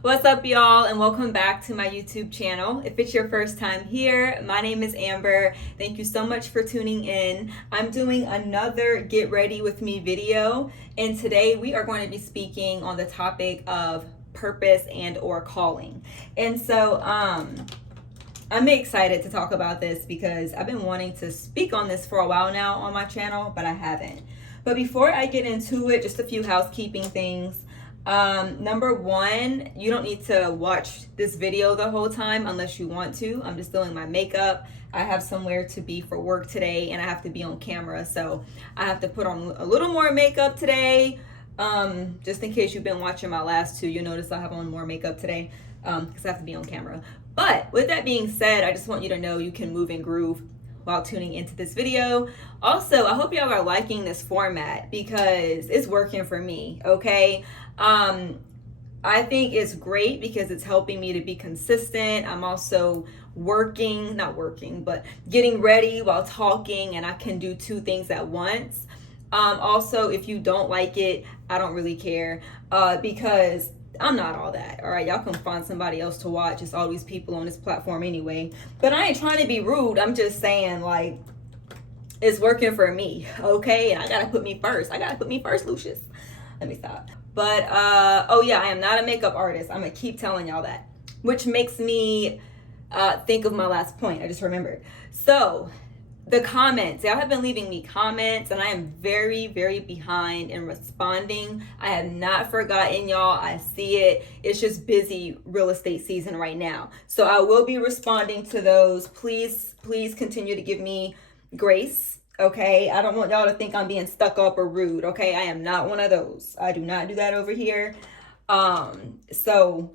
What's up, y'all, and welcome back to my YouTube channel. If it's your first time here, my name is Amber. Thank you so much for tuning in. I'm doing another Get Ready With Me video, and today we are going to be speaking on the topic of purpose and or calling. And so I'm excited to talk about this because I've been wanting to speak on this for a while now on my channel, but I haven't. But before I get into it, just a few housekeeping things. Number one, you don't need to watch this video the whole time unless you want to. I'm just doing my makeup. I have somewhere to be for work today and I have to be on camera. So I have to put on a little more makeup today. Just in case you've been watching my last two, you'll notice I have on more makeup today because I have to be on camera. But with that being said, I just want you to know you can move and groove while tuning into this video. Also, I hope y'all are liking this format because it's working for me, okay? I think it's great because it's helping me to be consistent. I'm also getting ready while talking, and I can do two things at once. Also, if you don't like it, I don't really care because I'm not all that. All right, y'all can find somebody else to watch. It's all these people on this platform anyway. But I ain't trying to be rude. I'm just saying, like, it's working for me, okay? And I gotta put me first. Lucius. Let me stop. But oh yeah, I am not a makeup artist. I'm gonna keep telling y'all that, which makes me think of my last point. I just remembered. So the comments, y'all have been leaving me comments, and I am very, very behind in responding. I have not forgotten y'all. I see it. It's just busy real estate season right now. So I will be responding to those. Please continue to give me grace, okay? I don't want y'all to think I'm being stuck up or rude, okay? I am not one of those. I do not do that over here. So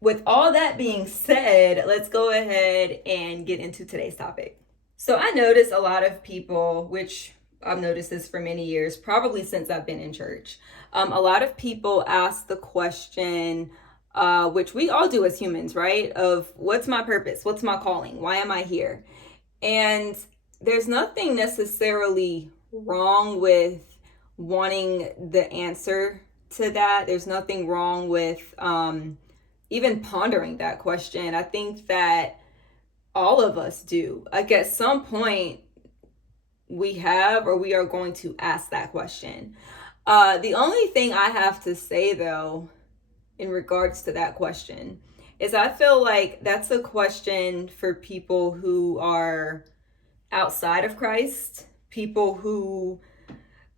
with all that being said, let's go ahead and get into today's topic. So I notice a lot of people, which I've noticed this for many years, probably since I've been in church. A lot of people ask the question, which we all do as humans, right? Of what's my purpose? What's my calling? Why am I here? And there's nothing necessarily wrong with wanting the answer to that. There's nothing wrong with even pondering that question. I think that all of us do. Like at some point we have or we are going to ask that question. The only thing I have to say though in regards to that question is I feel like that's a question for people who are outside of Christ, people who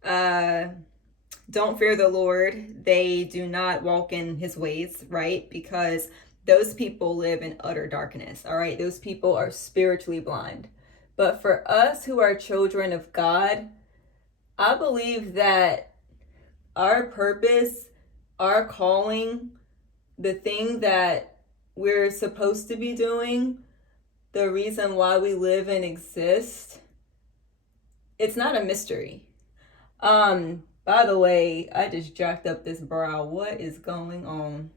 don't fear the Lord. They do not walk in his ways, right? Because those people live in utter darkness, all right? Those people are spiritually blind. But for us who are children of God, I believe that our purpose, our calling, the thing that we're supposed to be doing, the reason why we live and exist, it's not a mystery. By the way, I just jacked up this brow. What is going on?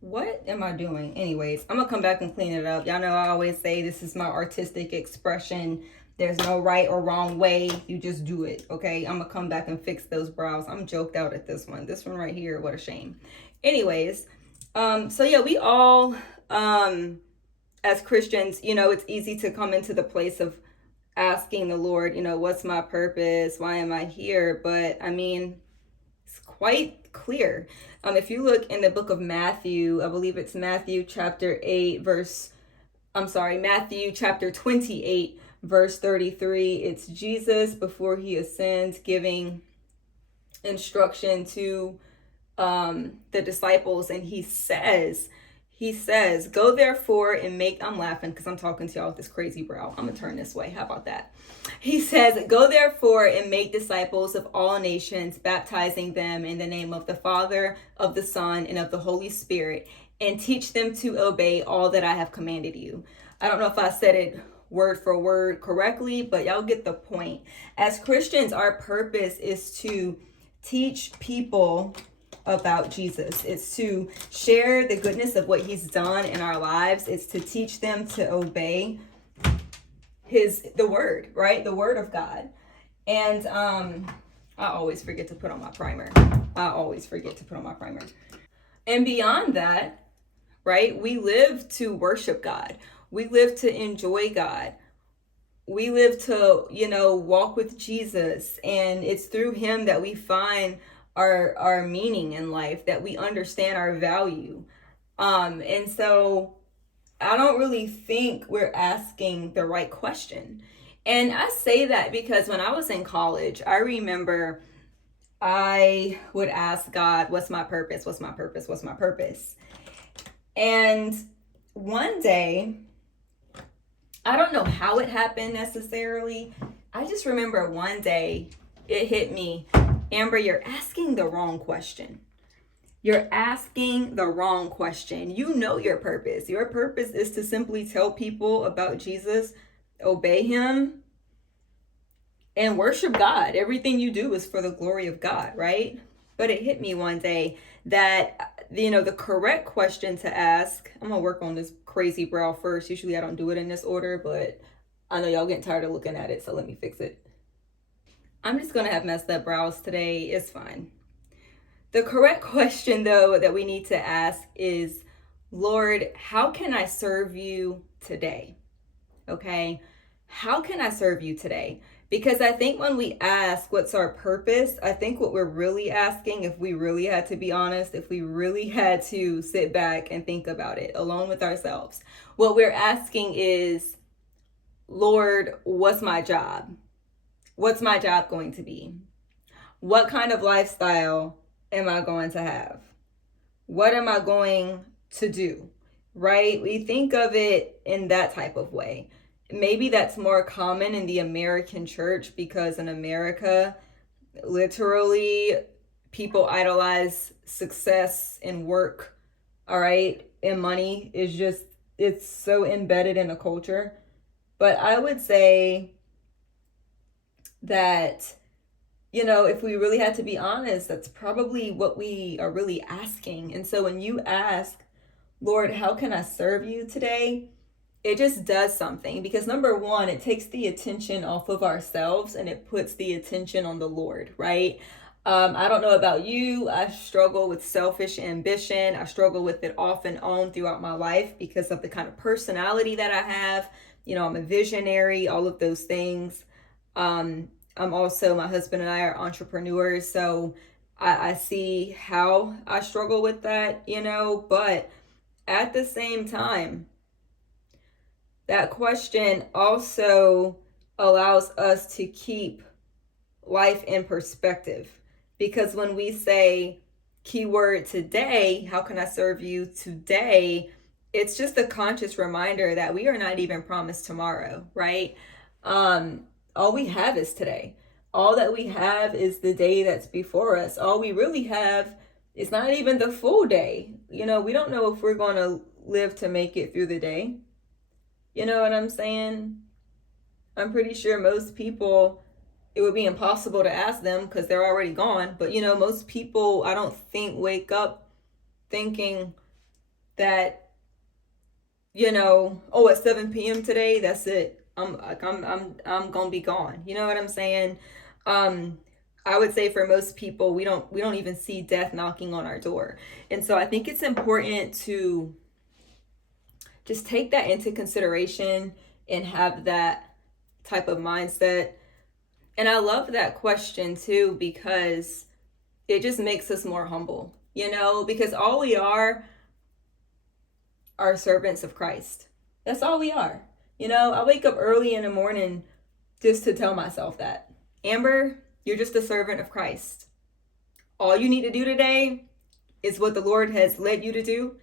What am I doing? Anyways, I'm gonna come back and clean it up. Y'all know I always say this is my artistic expression. There's no right or wrong way. You just do it, okay? I'm gonna come back and fix those brows. I'm joked out at this one. This one right here, what a shame. Anyways, so yeah, we all, as Christians, you know, it's easy to come into the place of asking the Lord, you know, what's my purpose? Why am I here? But I mean, it's quite clear. If you look in the book of Matthew, I believe it's Matthew chapter 28, verse 33. It's Jesus before he ascends giving instruction to the disciples, and he says, go therefore and make, I'm laughing because I'm talking to y'all with this crazy brow. I'm gonna turn this way. How about that? He says, go therefore and make disciples of all nations, baptizing them in the name of the Father, of the Son, and of the Holy Spirit, and teach them to obey all that I have commanded you. I don't know if I said it word for word correctly, but y'all get the point. As Christians, our purpose is to teach people about Jesus. It's to share the goodness of what he's done in our lives. It's to teach them to obey the word, right? The word of God. And I always forget to put on my primer. I always forget to put on my primer. And beyond that, right, we live to worship God. We live to enjoy God. We live to, walk with Jesus. And it's through him that we find our meaning in life, that we understand our value. And so I don't really think we're asking the right question. And I say that because when I was in college, I remember I would ask God, what's my purpose? What's my purpose? What's my purpose? And one day, I don't know how it happened necessarily. I just remember one day it hit me, Amber, you're asking the wrong question. You're asking the wrong question. You know your purpose. Your purpose is to simply tell people about Jesus, obey him, and worship God. Everything you do is for the glory of God, right? But it hit me one day that, the correct question to ask, I'm going to work on this crazy brow first. Usually I don't do it in this order, but I know y'all getting tired of looking at it, so let me fix it. I'm just going to have messed up brows today. It's fine. The correct question, though, that we need to ask is, Lord, how can I serve you today? Okay? How can I serve you today? Because I think when we ask what's our purpose, I think what we're really asking, if we really had to be honest, if we really had to sit back and think about it alone with ourselves, what we're asking is, Lord, what's my job? What's my job going to be? What kind of lifestyle am I going to have? What am I going to do? Right? We think of it in that type of way. Maybe that's more common in the American church because in America, literally, people idolize success and work, all right? And money is just, it's so embedded in the culture. But I would say that, if we really had to be honest, that's probably what we are really asking. And so when you ask, Lord, how can I serve you today? It just does something, because number one, it takes the attention off of ourselves and it puts the attention on the Lord, right? I don't know about you. I struggle with selfish ambition. I struggle with it off and on throughout my life because of the kind of personality that I have. I'm a visionary, all of those things. I'm also, my husband and I are entrepreneurs, so I see how I struggle with that, but at the same time, that question also allows us to keep life in perspective. Because when we say, keyword today, how can I serve you today? It's just a conscious reminder that we are not even promised tomorrow, right? All we have is today. All that we have is the day that's before us. All we really have is not even the full day. We don't know if we're going to live to make it through the day. You know what I'm saying? I'm pretty sure most people, it would be impossible to ask them because they're already gone. But, most people, I don't think, wake up thinking that, at 7 p.m. today, that's it. I'm gonna be gone. You know what I'm saying? I would say for most people, we don't even see death knocking on our door. And so I think it's important to just take that into consideration and have that type of mindset. And I love that question too, because it just makes us more humble, because all we are servants of Christ. That's all we are. I wake up early in the morning just to tell myself that, Amber, you're just a servant of Christ. All you need to do today is what the Lord has led you to do.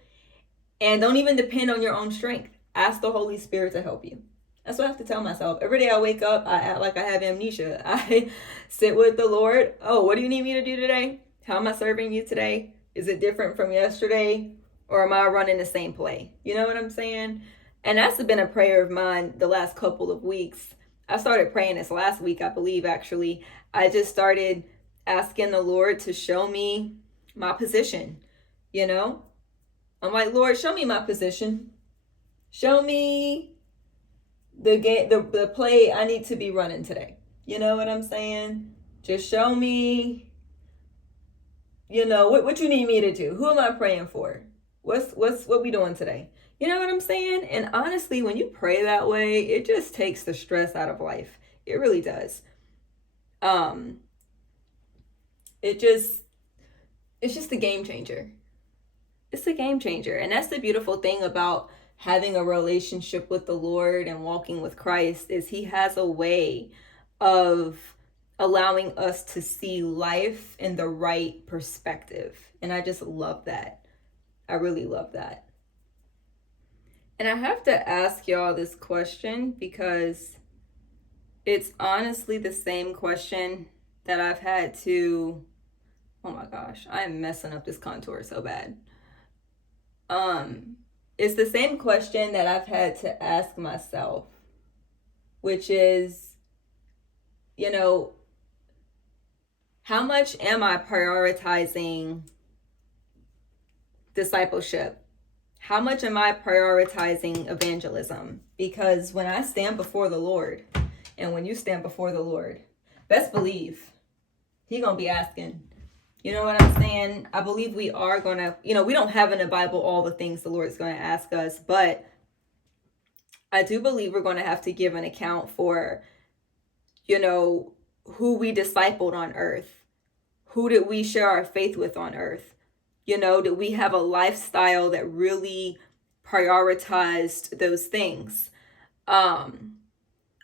And don't even depend on your own strength. Ask the Holy Spirit to help you. That's what I have to tell myself. Every day I wake up, I act like I have amnesia. I sit with the Lord. Oh, what do you need me to do today? How am I serving you today? Is it different from yesterday? Or am I running the same play? You know what I'm saying? And that's been a prayer of mine the last couple of weeks. I started praying this last week, I believe, actually. I just started asking the Lord to show me my position, I'm like, Lord, show me my position. Show me the game, the play I need to be running today. You know what I'm saying? Just show me, what you need me to do? Who am I praying for? What we doing today? You know what I'm saying? And honestly, when you pray that way, it just takes the stress out of life. It really does. Um, it just it's just a game changer. It's a game changer. And that's the beautiful thing about having a relationship with the Lord and walking with Christ is he has a way of allowing us to see life in the right perspective. And I just love that. I really love that. And I have to ask y'all this question because it's honestly the same question that I've had to, oh my gosh, I am messing up this contour so bad. It's the same question that I've had to ask myself, which is, how much am I prioritizing discipleship? How much am I prioritizing evangelism? Because when I stand before the Lord, and when you stand before the Lord, best believe he gonna be asking. You know what I'm saying? I believe we are gonna, we don't have in the Bible all the things the Lord's gonna ask us, but I do believe we're gonna have to give an account for, who we discipled on earth. Who did we share our faith with on earth? Did we have a lifestyle that really prioritized those things? I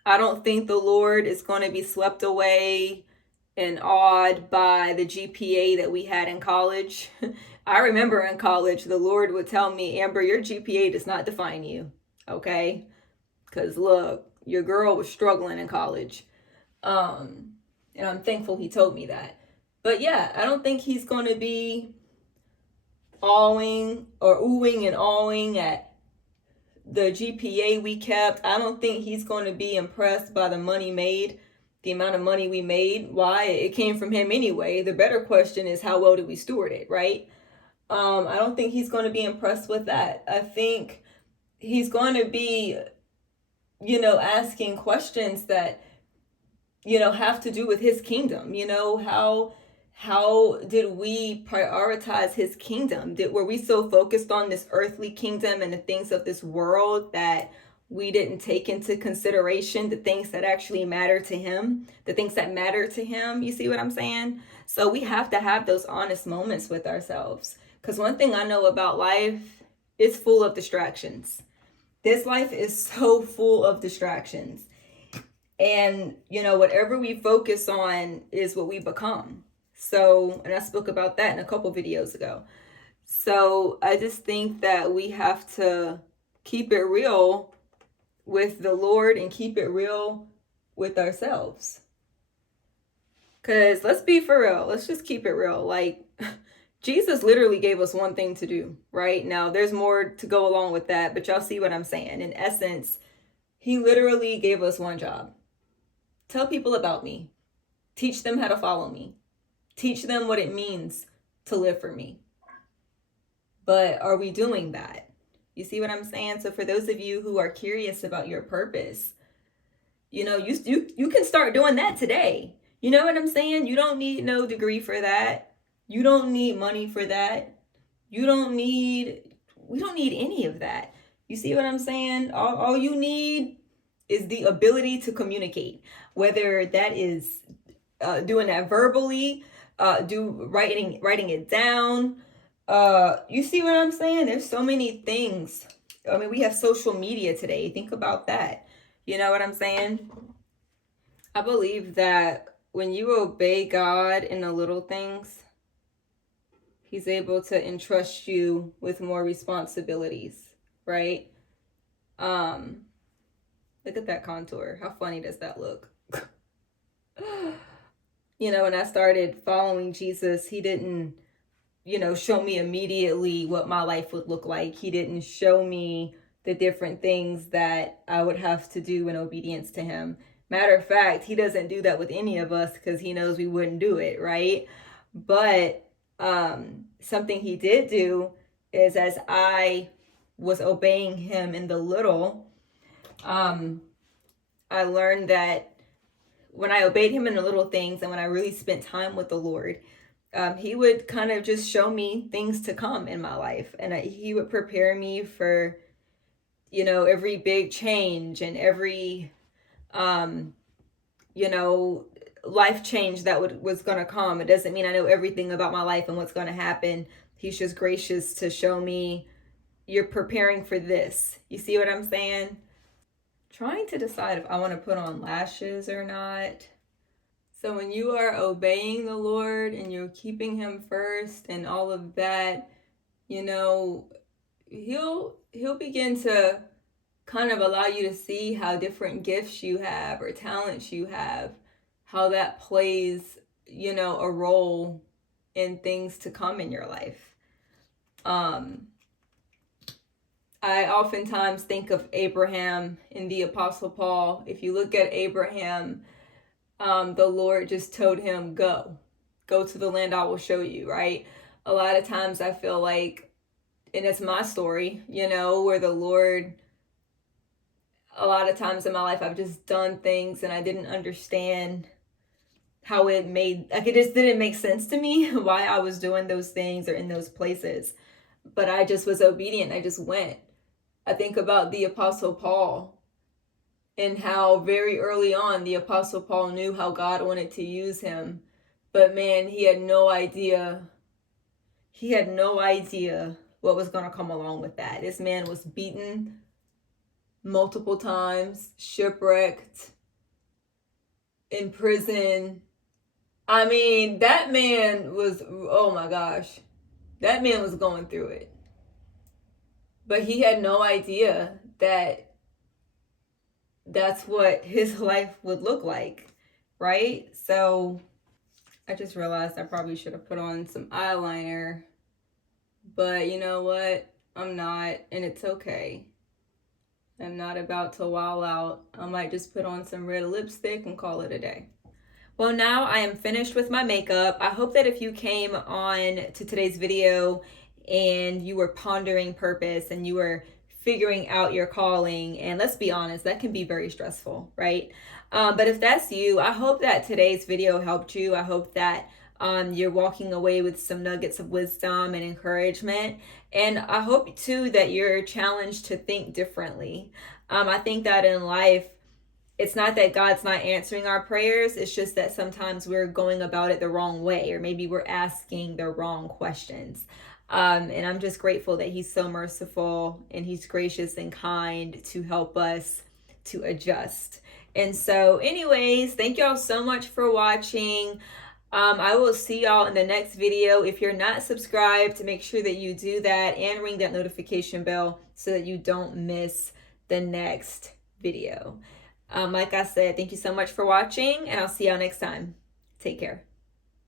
don't think the Lord is going to be swept away and awed by the GPA that we had in college. I remember in college, the Lord would tell me, Amber, your GPA does not define you, okay? Because look, your girl was struggling in college. And I'm thankful he told me that. But yeah, I don't think he's going to be awing or oohing and awing at the GPA we kept. I don't think he's going to be impressed by the money made, the amount of money we made. Why? It came from him anyway. The better question is, how well did we steward it, right? I don't think he's going to be impressed with that. I think he's going to be, asking questions that, have to do with his kingdom. How did we prioritize his kingdom? Were we so focused on this earthly kingdom and the things of this world that we didn't take into consideration the things that actually matter to him, the things that matter to him? You see what I'm saying? So we have to have those honest moments with ourselves. Because one thing I know about life, it's full of distractions. This life is so full of distractions. And, whatever we focus on is what we become. So, and I spoke about that in a couple videos ago. So I just think that we have to keep it real with the Lord and keep it real with ourselves. Because let's be for real. Let's just keep it real. Like, Jesus literally gave us one thing to do, right? Now, there's more to go along with that, but y'all see what I'm saying. In essence, he literally gave us one job. Tell people about me. Teach them how to follow me. Teach them what it means to live for me. But are we doing that? You see what I'm saying? So for those of you who are curious about your purpose, you can start doing that today. You know what I'm saying? You don't need no degree for that. You don't need money for that. We don't need any of that. You see what I'm saying? All you need is the ability to communicate, whether that is doing that verbally, writing it down. You see what I'm saying? There's so many things. I mean, we have social media today. Think about that. You know what I'm saying? I believe that when you obey God in the little things, he's able to entrust you with more responsibilities, right? Look at that contour. How funny does that look? When I started following Jesus, he didn't, show me immediately what my life would look like. He didn't show me the different things that I would have to do in obedience to him. Matter of fact, he doesn't do that with any of us because he knows we wouldn't do it, right? But something he did do is, as I was obeying him in the little, I learned that when I obeyed him in the little things and when I really spent time with the Lord, he would kind of just show me things to come in my life, and he would prepare me for, every big change and every, um, you know, life change that was going to come. It doesn't mean I know everything about my life and what's going to happen. He's just gracious to show me, you're preparing for this. You see what I'm saying? Trying to decide if I want to put on lashes or not. So when you are obeying the Lord and you're keeping him first and all of that, you know, he'll begin to kind of allow you to see how different gifts you have or talents you have, how that plays, a role in things to come in your life. I oftentimes think of Abraham and the Apostle Paul. If you look at Abraham, the Lord just told him, go to the land I will show you, right? A lot of times I feel like, and it's my story, where the Lord, a lot of times in my life, I've just done things and I didn't understand how it just didn't make sense to me why I was doing those things or in those places. But I just was obedient. I just went. I think about the Apostle Paul and how very early on the Apostle Paul knew how God wanted to use him. But man, he had no idea. He had no idea what was going to come along with that. This man was beaten multiple times, shipwrecked, in prison. I mean, that man was, oh my gosh, that man was going through it. But he had no idea that that's what his life would look like, right? So I just realized I probably should have put on some eyeliner, but you know what? I'm not, and it's okay. I'm not about to wild out. I might just put on some red lipstick and call it a day. Well, now I am finished with my makeup. I hope that if you came on to today's video and you were pondering purpose and you were figuring out your calling, and let's be honest, that can be very stressful, right? But if that's you, I hope that today's video helped you. I hope that you're walking away with some nuggets of wisdom and encouragement. And I hope too that you're challenged to think differently. I think that in life, it's not that God's not answering our prayers. It's just that sometimes we're going about it the wrong way, or maybe we're asking the wrong questions. And I'm just grateful that he's so merciful and he's gracious and kind to help us to adjust. And so anyways, thank y'all so much for watching. I will see y'all in the next video. If you're not subscribed, make sure that you do that and ring that notification bell so that you don't miss the next video. Like I said, thank you so much for watching, and I'll see y'all next time. Take care.